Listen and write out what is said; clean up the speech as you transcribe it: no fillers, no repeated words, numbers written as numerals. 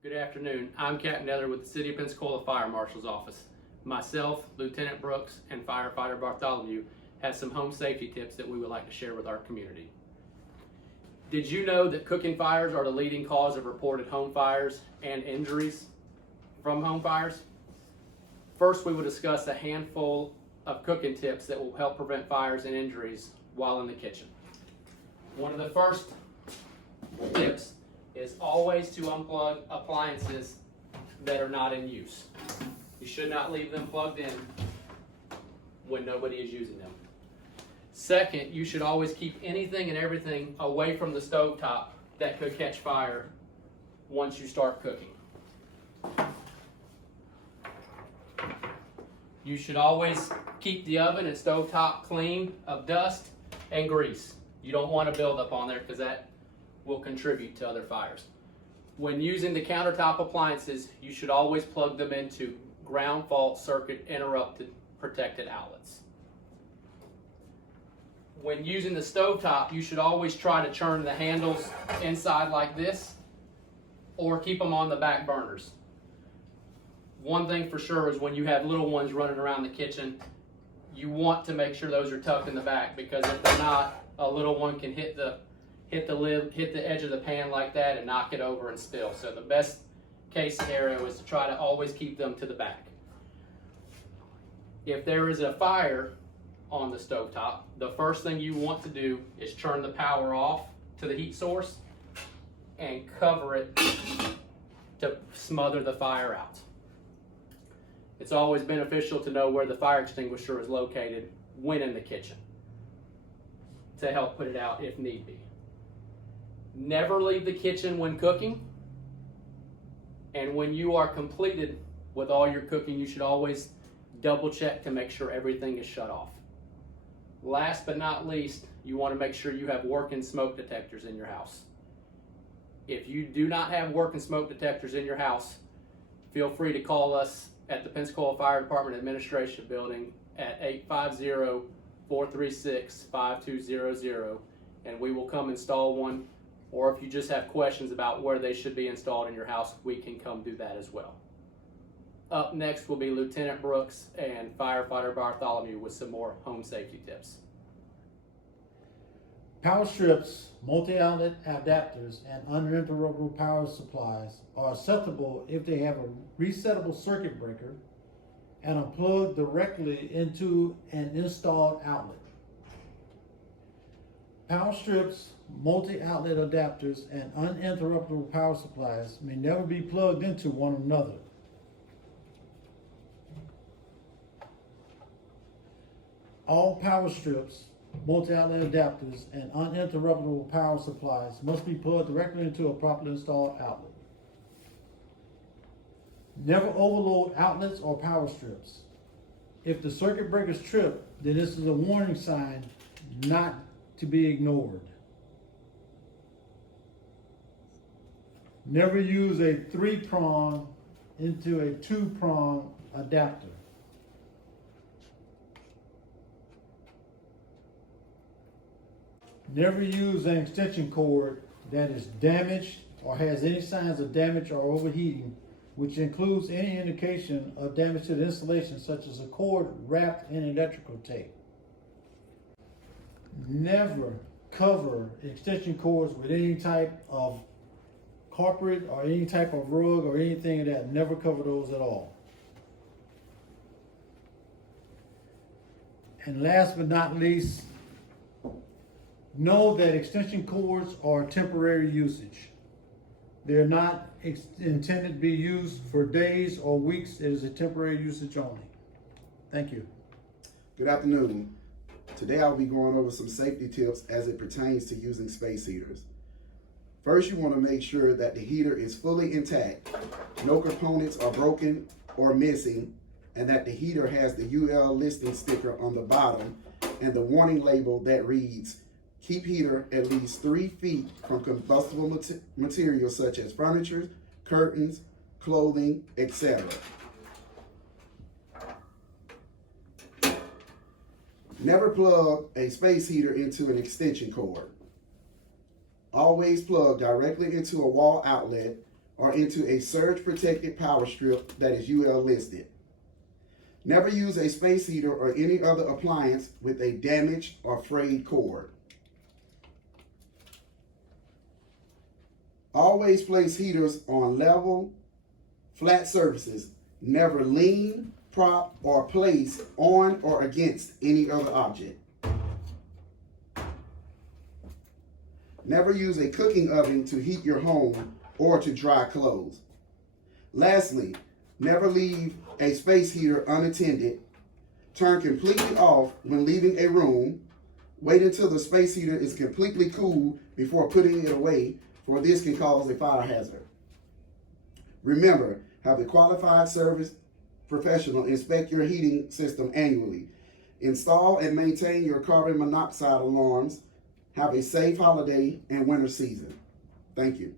Good afternoon. I'm Captain Eller with the City of Pensacola Fire Marshal's Office. Myself, Lieutenant Brooks, and Firefighter Bartholomew have some home safety tips that we would like to share with our community. Did you know that cooking fires are the leading cause of reported home fires and injuries from home fires? First, we will discuss a handful of cooking tips that will help prevent fires and injuries while in the kitchen. One of the first tips is always to unplug appliances that are not in use. You should not leave them plugged in when nobody is using them. Second, you should always keep anything and everything away from the stovetop that could catch fire once you start cooking. You should always keep the oven and stovetop clean of dust and grease. You don't want to build up on there because that will contribute to other fires. When using the countertop appliances, you should always plug them into ground fault circuit interrupted protected outlets. When using the stovetop, you should always try to turn the handles inside like this or keep them on the back burners. One thing for sure is when you have little ones running around the kitchen, you want to make sure those are tucked in the back, because if they're not, a little one can hit the edge of the pan like that and knock it over and spill. So the best case scenario is to try to always keep them to the back. If there is a fire on the stovetop, the first thing you want to do is turn the power off to the heat source and cover it to smother the fire out. It's always beneficial to know where the fire extinguisher is located when in the kitchen to help put it out if need be. Never leave the kitchen when cooking, and when you are completed with all your cooking, you should always double check to make sure everything is shut off. Last but not least, you want to make sure you have working smoke detectors in your house. If you do not have working smoke detectors in your house, feel free to call us at the Pensacola Fire Department Administration Building at 850-436-5200, and we will come install one. Or if you just have questions about where they should be installed in your house, we can come do that as well. Up next will be Lieutenant Brooks and Firefighter Bartholomew with some more home safety tips. Power strips, multi-outlet adapters, and uninterruptible power supplies are acceptable if they have a resettable circuit breaker and are plugged directly into an installed outlet. Power strips, multi-outlet adapters, and uninterruptible power supplies may never be plugged into one another. All power strips, multi-outlet adapters, and uninterruptible power supplies must be plugged directly into a properly installed outlet. Never overload outlets or power strips. If the circuit breakers trip, then this is a warning sign not to be ignored. Never use a 3-prong into a 2-prong adapter. Never use an extension cord that is damaged or has any signs of damage or overheating, which includes any indication of damage to the installation, such as a cord wrapped in electrical tape. Never cover extension cords with any type of carpet or any type of rug or anything of that. Never cover those at all. And last but not least, know that extension cords are temporary usage. They're not intended to be used for days or weeks. It is a temporary usage only. Thank you. Good afternoon. Today I'll be going over some safety tips as it pertains to using space heaters. First, you want to make sure that the heater is fully intact, no components are broken or missing, and that the heater has the UL listing sticker on the bottom and the warning label that reads, "Keep heater at least 3 feet from combustible materials such as furniture, curtains, clothing, etc." Never plug a space heater into an extension cord. Always plug directly into a wall outlet or into a surge-protected power strip that is UL listed. Never use a space heater or any other appliance with a damaged or frayed cord. Always place heaters on level, flat surfaces. Never lean, prop, or place on or against any other object. Never use a cooking oven to heat your home or to dry clothes. Lastly, never leave a space heater unattended. Turn completely off when leaving a room. Wait until the space heater is completely cool before putting it away, for this can cause a fire hazard. Remember, have a qualified service professional inspect your heating system annually. Install and maintain your carbon monoxide alarms. Have a safe holiday and winter season. Thank you.